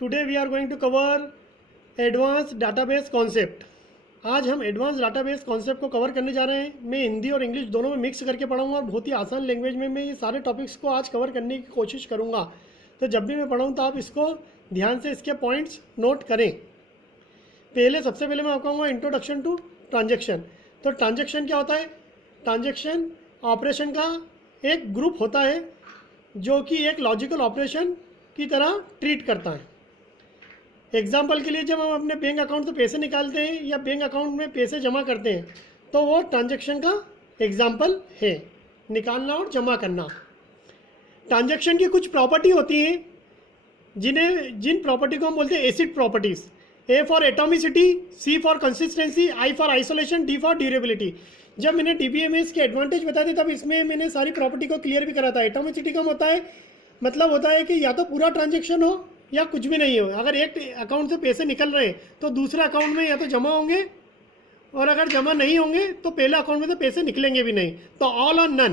Today we are going to cover advance database concept. आज हम advance database concept को cover करने जा रहे हैं। मैं हिंदी और इंग्लिश दोनों में मिक्स करके पढ़ाऊंगा और बहुत ही आसान लैंग्वेज में मैं ये सारे टॉपिक्स को आज कवर करने की कोशिश करूंगा। तो जब भी मैं पढ़ाऊँ तो आप इसको ध्यान से इसके पॉइंट्स नोट करें। सबसे पहले मैं आपको कहूँगा इंट्रोडक्शन टू ट्रांजेक्शन। तो ट्रांजेक्शन क्या होता है? ट्रांजेक्शन ऑपरेशन का एक ग्रुप होता है जो कि एक लॉजिकल ऑपरेशन की तरह ट्रीट करता है। एग्जाम्पल के लिए जब हम अपने बैंक अकाउंट से पैसे निकालते हैं या बैंक अकाउंट में पैसे जमा करते हैं तो वो ट्रांजैक्शन का एग्जाम्पल है, निकालना और जमा करना। ट्रांजैक्शन की कुछ प्रॉपर्टी होती हैं जिन प्रॉपर्टी को हम बोलते हैं acid properties. A for atomicity, C for consistency, I for isolation, D for durability. जब मैंने DBMS के एडवांटेज बताए थे तब इसमें मैंने सारी प्रॉपर्टी को क्लियर भी करा था। एटॉमिसिटी कम होता है, मतलब होता है कि या तो पूरा ट्रांजैक्शन हो या कुछ भी नहीं हो। अगर एक अकाउंट से पैसे निकल रहे हैं तो दूसरे अकाउंट में या तो जमा होंगे और अगर जमा नहीं होंगे तो पहले अकाउंट में तो पैसे निकलेंगे भी नहीं। तो ऑल और नन।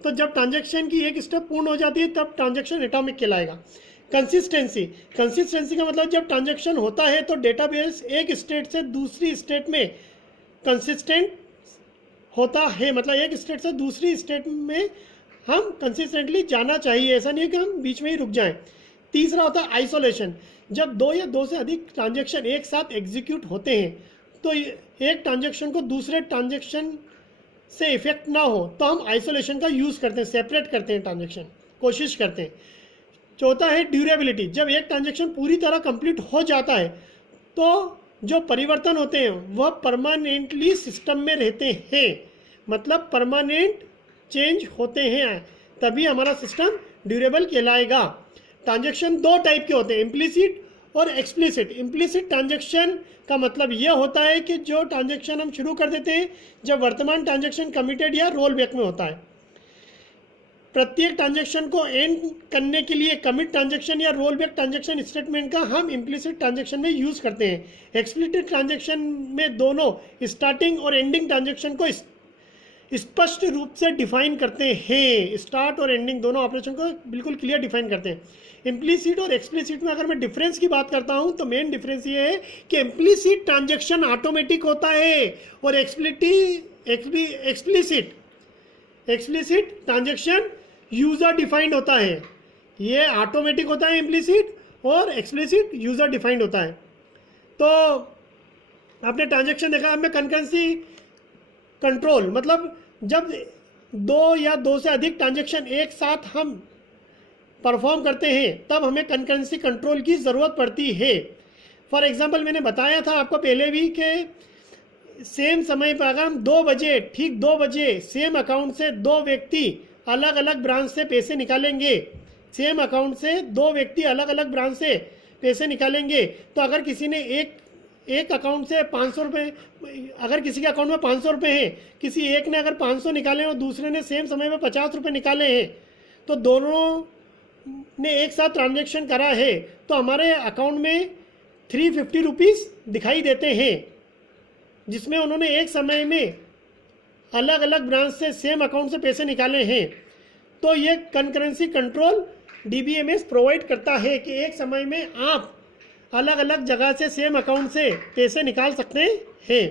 तो जब ट्रांजैक्शन की एक स्टेप पूर्ण हो जाती है तब ट्रांजैक्शन एटॉमिक कहलाएगा। कंसिस्टेंसी का मतलब जब ट्रांजैक्शन होता है तो डेटाबेस एक स्टेट से दूसरी स्टेट में कंसिस्टेंट होता है, मतलब एक स्टेट से दूसरी स्टेट में हम कंसिस्टेंटली जाना चाहिए, ऐसा नहीं है कि हम बीच में ही रुक जाएं। तीसरा होता है आइसोलेशन। जब दो या दो से अधिक ट्रांजैक्शन एक साथ एग्जीक्यूट होते हैं तो एक ट्रांजैक्शन को दूसरे ट्रांजैक्शन से इफेक्ट ना हो तो हम आइसोलेशन का यूज़ करते हैं, सेपरेट करते हैं ट्रांजैक्शन, कोशिश करते हैं। चौथा है ड्यूरेबिलिटी। जब एक ट्रांजैक्शन पूरी तरह कंप्लीट हो जाता है तो जो परिवर्तन होते हैं वह परमानेंटली सिस्टम में रहते हैं, मतलब परमानेंट चेंज होते हैं, तभी हमारा सिस्टम ड्यूरेबल कहलाएगा। ट्रांजैक्शन दो टाइप के होते हैं, इम्प्लिसिट और एक्सप्लिसिट। इम्प्लिसिट ट्रांजैक्शन का मतलब यह होता है कि जो ट्रांजैक्शन हम शुरू कर देते हैं जब वर्तमान ट्रांजैक्शन कमिटेड या रोल बैक में होता है। प्रत्येक ट्रांजैक्शन को एंड करने के लिए कमिट ट्रांजैक्शन या रोल बैक ट्रांजैक्शन स्टेटमेंट का हम इम्प्लिसिट ट्रांजैक्शन में यूज़ करते हैं। एक्सप्लिसिट ट्रांजैक्शन में दोनों स्टार्टिंग और एंडिंग ट्रांजैक्शन को स्पष्ट रूप से डिफाइन करते हैं। स्टार्ट और एंडिंग दोनों ऑपरेशन को बिल्कुल क्लियर डिफाइन करते हैं। इम्प्लिसिट और एक्सप्लिसिट में अगर मैं डिफरेंस की बात करता हूं तो मेन डिफरेंस ये है कि इम्प्लिसिट ट्रांजैक्शन ऑटोमेटिक होता है और एक्सप्लिसिट ट्रांजैक्शन यूज़र डिफाइंड होता है। ये ऑटोमेटिक होता है इम्प्लिसिट और एक्सप्लिसिट यूज़र डिफाइंड होता है। तो आपने ट्रांजैक्शन देखा। अब मैं कंकरेंसी कंट्रोल, मतलब जब दो या दो से अधिक ट्रांजैक्शन एक साथ हम परफॉर्म करते हैं तब हमें कंकरेंसी कंट्रोल की ज़रूरत पड़ती है। फॉर एग्जांपल मैंने बताया था आपको पहले भी कि सेम समय पर अगर हम 2 बजे सेम अकाउंट से दो व्यक्ति अलग अलग ब्रांच से पैसे निकालेंगे, सेम अकाउंट से दो व्यक्ति अलग अलग ब्रांच से पैसे निकालेंगे तो अगर किसी ने एक अकाउंट से 500 रुपये, अगर किसी के अकाउंट में 500 रुपये हैं, किसी एक ने अगर 500 निकाले और दूसरे ने सेम समय में 50 रुपये निकाले हैं तो दोनों ने एक साथ ट्रांजैक्शन करा है तो हमारे अकाउंट में 350 रुपीज़ दिखाई देते हैं जिसमें उन्होंने एक समय में अलग अलग ब्रांच से सेम अकाउंट से पैसे निकाले हैं। तो ये कंकरेंसी कंट्रोल DBMS प्रोवाइड करता है कि एक समय में आप अलग अलग जगह से सेम अकाउंट से पैसे निकाल सकते हैं।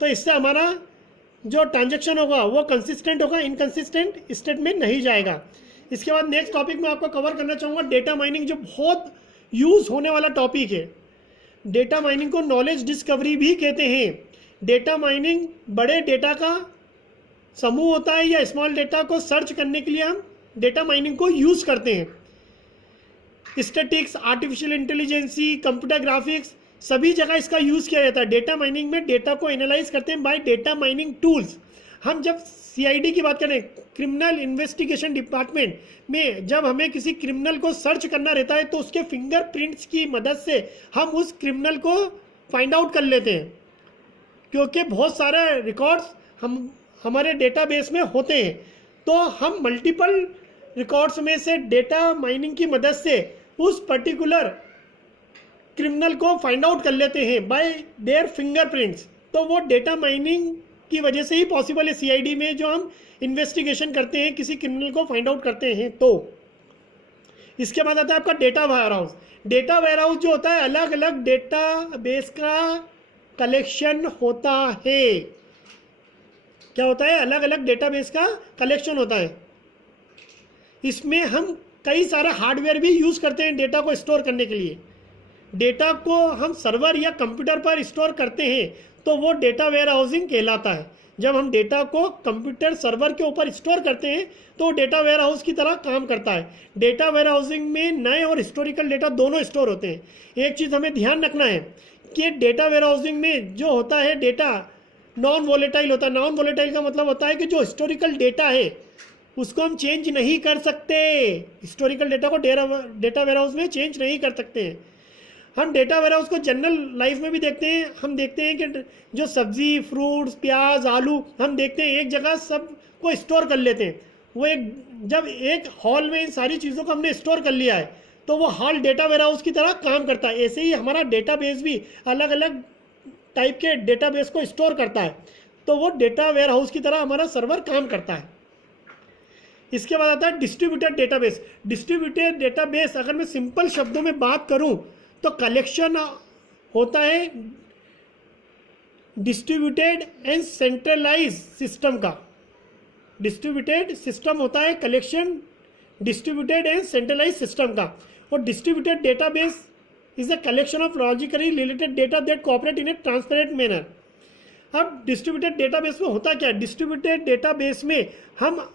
तो इससे हमारा जो ट्रांजैक्शन होगा वो कंसिस्टेंट होगा, इनकंसिस्टेंट स्टेट में नहीं जाएगा। इसके बाद नेक्स्ट टॉपिक में आपको कवर करना चाहूँगा डेटा माइनिंग, जो बहुत यूज़ होने वाला टॉपिक है। डेटा माइनिंग को नॉलेज डिस्कवरी भी कहते हैं। डेटा माइनिंग बड़े डेटा का समूह होता है या स्मॉल डेटा को सर्च करने के लिए हम डेटा माइनिंग को यूज़ करते हैं। Statics, artificial intelligency, computer graphics, सभी जगह इसका यूज़ किया जाता है। डेटा माइनिंग में डेटा को एनालाइज करते हैं बाय डेटा माइनिंग टूल्स। हम जब CID की बात करें, क्रिमिनल इन्वेस्टिगेशन डिपार्टमेंट में, जब हमें किसी क्रिमिनल को सर्च करना रहता है तो उसके फिंगरप्रिंट्स की मदद से हम उस क्रिमिनल को फाइंड आउट कर लेते हैं, क्योंकि बहुत सारे रिकॉर्ड्स हमारे डेटाबेस में होते हैं। तो हम मल्टीपल रिकॉर्ड्स में से डेटा माइनिंग की मदद से उस पर्टिकुलर क्रिमिनल को फाइंड आउट कर लेते हैं बाय देयर फिंगरप्रिंट्स। तो वो डेटा माइनिंग की वजह से ही पॉसिबल है। CID में जो हम इन्वेस्टिगेशन करते हैं, किसी क्रिमिनल को फाइंड आउट करते हैं तो इसके बाद आता है आपका data warehouse. Data warehouse जो होता है अलग अलग डेटा बेस का कलेक्शन होता है। क्या होता है? अलग अलग डेटा बेस का कलेक्शन होता है। इसमें हम कई सारे हार्डवेयर भी यूज़ करते हैं डेटा को स्टोर करने के लिए। डेटा को हम सर्वर या कंप्यूटर पर स्टोर करते हैं तो वो डेटा वेयर हाउसिंग कहलाता है। जब हम डेटा को कंप्यूटर सर्वर के ऊपर स्टोर करते हैं तो डेटा वेयर हाउस की तरह काम करता है। डेटा वेयर हाउसिंग में नए और हिस्टोरिकल डेटा दोनों स्टोर होते हैं। एक चीज़ हमें ध्यान रखना है कि डेटा वेयर हाउसिंग में जो होता है डेटा नॉन वोलेटाइल होता है। नॉन वोलेटाइल का मतलब होता है कि जो हिस्टोरिकल डेटा है उसको हम चेंज नहीं कर सकते। हिस्टोरिकल डेटा को डेटा वेयर हाउस में चेंज नहीं कर सकते हैं। हम डेटा वेयर हाउस को जनरल लाइफ में भी देखते हैं। हम देखते हैं कि जो सब्जी, फ्रूट्स, प्याज, आलू हम देखते हैं एक जगह सब को स्टोर कर लेते हैं। वो जब एक हॉल में इन सारी चीज़ों को हमने स्टोर कर लिया है तो वो हॉल डेटा वेयर हाउस की तरह काम करता है। ऐसे ही हमारा डेटाबेस भी अलग अलग टाइप के डेटाबेस को स्टोर करता है तो वो डेटा वेयर हाउस की तरह हमारा सर्वर काम करता है। इसके बाद आता है डिस्ट्रीब्यूटेड डेटाबेस। डिस्ट्रीब्यूटेड डेटाबेस अगर मैं सिंपल शब्दों में बात करूं तो कलेक्शन होता है डिस्ट्रीब्यूटेड एंड सेंट्रलाइज सिस्टम का। डिस्ट्रीब्यूटेड सिस्टम होता है collection distributed and centralize system का। और distributed database is a collection of logically related data that cooperate in a transparent manner. अब डिस्ट्रीब्यूटेड डेटाबेस में होता क्या है? डिस्ट्रीब्यूटेड डेटाबेस में हम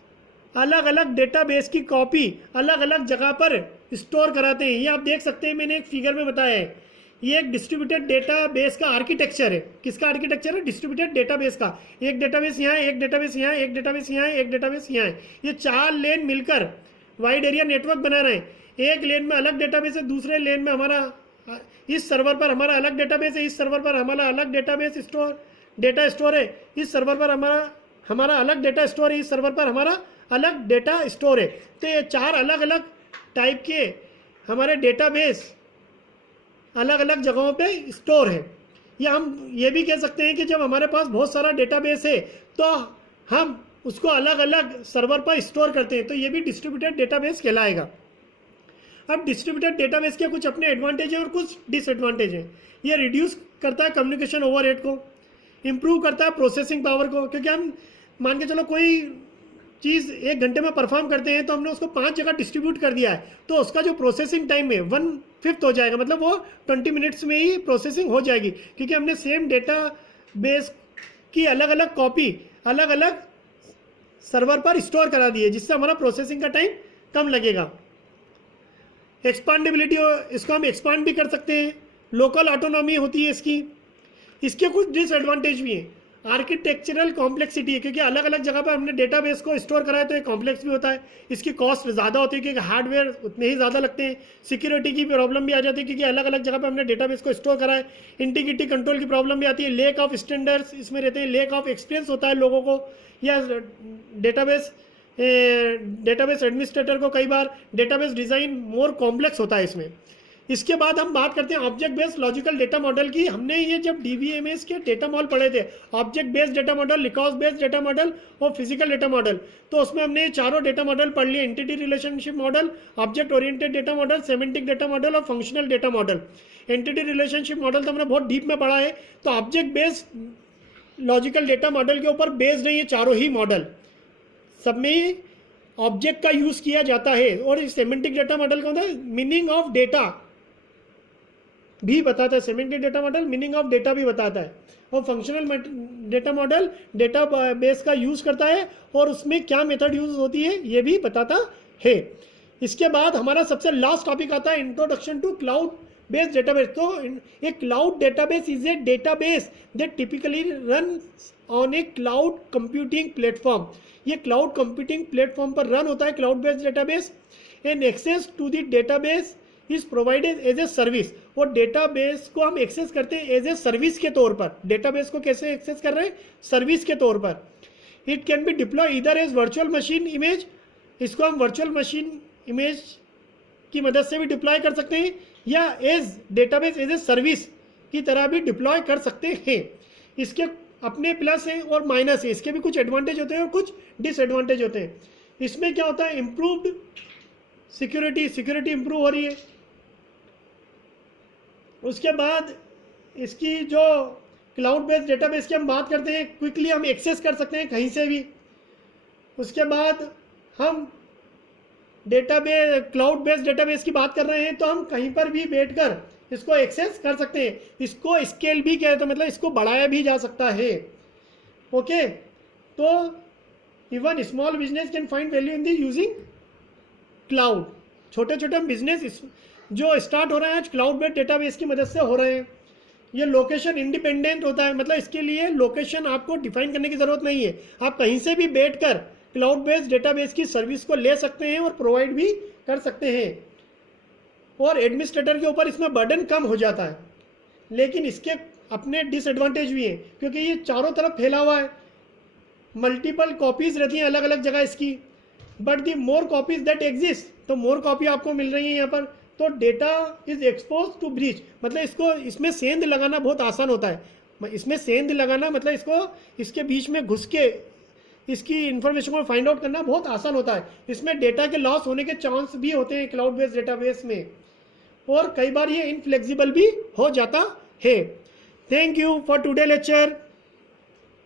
अलग अलग डेटाबेस की कॉपी अलग अलग जगह पर स्टोर कराते हैं। ये आप देख सकते हैं, मैंने एक फिगर में बताया है। ये एक डिस्ट्रीब्यूटेड डेटाबेस का आर्किटेक्चर है। किसका आर्किटेक्चर है? डिस्ट्रीब्यूटेड डेटाबेस का। एक डेटाबेस यहाँ है, एक डेटाबेस यहाँ है, एक डेटाबेस यहाँ है, एक डेटाबेस यहाँ है। ये 4 लेन मिलकर वाइड एरिया नेटवर्क बना रहे हैं। एक लेन में अलग डेटाबेस है, दूसरे लेन में हमारा इस सर्वर पर हमारा अलग डेटाबेस है, इस सर्वर पर हमारा अलग डेटाबेस डेटा स्टोर है, इस सर्वर पर हमारा अलग डेटा स्टोर है, इस सर्वर पर हमारा अलग डेटा स्टोर है। तो ये 4 अलग अलग टाइप के हमारे डेटाबेस अलग अलग जगहों पे स्टोर है। या हम ये भी कह सकते हैं कि जब हमारे पास बहुत सारा डेटाबेस है तो हम उसको अलग अलग सर्वर पर स्टोर करते हैं, तो ये भी डिस्ट्रीब्यूटेड डेटाबेस कहलाएगा। अब डिस्ट्रीब्यूटेड डेटाबेस के कुछ अपने एडवांटेज हैं और कुछ डिसएडवांटेज हैं। ये रिड्यूस करता है कम्युनिकेशन ओवरहेड को, इम्प्रूव करता है प्रोसेसिंग पावर को, क्योंकि हम मान के चलो कोई चीज़ 1 घंटे में परफॉर्म करते हैं तो हमने उसको 5 जगह डिस्ट्रीब्यूट कर दिया है तो उसका जो प्रोसेसिंग टाइम है 1/5 हो जाएगा। मतलब वो 20 मिनट्स में ही प्रोसेसिंग हो जाएगी, क्योंकि हमने सेम डेटा बेस की अलग अलग कॉपी अलग अलग सर्वर पर स्टोर करा दी है, जिससे हमारा प्रोसेसिंग का टाइम कम लगेगा। एक्सपांडेबिलिटी, इसको हम एक्सपांड भी कर सकते हैं। लोकल ऑटोनॉमी होती है इसके कुछ डिसएडवांटेज भी हैं। आर्किटेक्चरल कॉम्प्लेक्सिटी है, क्योंकि अलग अलग जगह पर हमने डेटाबेस को स्टोर कराया तो ये कॉम्प्लेक्स भी होता है। इसकी कॉस्ट ज़्यादा होती है क्योंकि हार्डवेयर उतने ही ज़्यादा लगते हैं। सिक्योरिटी की प्रॉब्लम भी आ जाती है क्योंकि अलग अलग जगह पर हमने डेटाबेस को स्टोर करा है। इंटीग्रिटी कंट्रोल की प्रॉब्लम भी आती है। लेक ऑफ स्टैंडर्ड्स इसमें रहते हैं। लेक ऑफ एक्सपीरियंस होता है लोगों को या डेटाबेस एडमिनिस्ट्रेटर को। कई बार डेटाबेस डिज़ाइन मोर कॉम्प्लेक्स होता है इसमें। इसके बाद हम बात करते हैं object based logical data model की। हमने ये जब डीबीएमएस के डेटा मॉडल पढ़े थे, ऑब्जेक्ट बेस्ड डेटा मॉडल, लिकॉस बेस्ड डेटा मॉडल और फिजिकल डेटा मॉडल, तो उसमें हमने ये चारों डेटा मॉडल पढ़ लिए। Entity relationship model, object oriented data model, semantic data model और functional data model. Entity relationship model तो हमने बहुत डीप में पढ़ा है। तो object based logical data model के ऊपर बेस्ड है ये चारों ही मॉडल। सब में ऑब्जेक्ट का यूज किया जाता है। और सेमेंटिक डेटा मॉडल का होता है मीनिंग ऑफ डेटा भी बताता है। Semantic data model meaning of data भी बताता है। और functional data model data base का यूज करता है और उसमें क्या मेथड यूज होती है ये भी बताता है। इसके बाद हमारा सबसे लास्ट टॉपिक आता है introduction to cloud based database. तो a cloud database is a database that typically run on a cloud computing platform. ये क्लाउड कंप्यूटिंग प्लेटफॉर्म पर रन होता है cloud based database. And access to the database is provided as a service. और database को हम access करते हैं as a service के तौर पर। डेटाबेस को कैसे एक्सेस कर रहे हैं? सर्विस के तौर पर। इट कैन बी डिप्लॉय इधर एज वर्चुअल मशीन इमेज, इसको हम वर्चुअल मशीन इमेज की मदद से भी डिप्लॉय कर सकते हैं, या as database as a service की तरह भी डिप्लॉय कर सकते हैं। इसके अपने प्लस हैं और माइनस है। इसके भी कुछ एडवांटेज होते हैं और कुछ डिसएडवांटेज होते हैं। इसमें क्या होता है? इम्प्रूव्ड सिक्योरिटी इंप्रूव हो रही है। उसके बाद इसकी जो क्लाउड बेस्ड डेटाबेस की हम बात करते हैं, क्विकली हम एक्सेस कर सकते हैं कहीं से भी। उसके बाद हम क्लाउड बेस्ड डेटाबेस की बात कर रहे हैं तो हम कहीं पर भी बैठकर इसको एक्सेस कर सकते हैं। इसको स्केल भी कहते हैं, तो मतलब इसको बढ़ाया भी जा सकता है। ओके, तो even small business can find value in the using cloud. छोटे छोटे बिजनेस जो स्टार्ट हो रहे हैं आज क्लाउड बेस्ड डेटाबेस की मदद से हो रहे हैं। ये लोकेशन इंडिपेंडेंट होता है, मतलब इसके लिए लोकेशन आपको डिफाइन करने की ज़रूरत नहीं है। आप कहीं से भी बैठकर क्लाउड बेस्ड डेटाबेस की सर्विस को ले सकते हैं और प्रोवाइड भी कर सकते हैं। और एडमिनिस्ट्रेटर के ऊपर इसमें बर्डन कम हो जाता है। लेकिन इसके अपने डिसएडवांटेज भी हैं, क्योंकि ये चारों तरफ फैला हुआ है, मल्टीपल कॉपीज़ रहती हैं अलग अलग जगह इसकी। But the more copies that exist, तो मोर कॉपी आपको मिल रही है यहाँ पर, तो data is expose to breach. मतलब इसमें सेंध लगाना बहुत आसान होता है। इसमें सेंध लगाना मतलब इसके बीच में घुस के इसकी इंफॉर्मेशन को फाइंड आउट करना बहुत आसान होता है। इसमें डेटा के लॉस होने के चांस भी होते हैं क्लाउड बेस्ड डेटाबेस में, और कई बार ये इनफ्लेक्सिबल भी हो जाता है। Thank you for today lecture.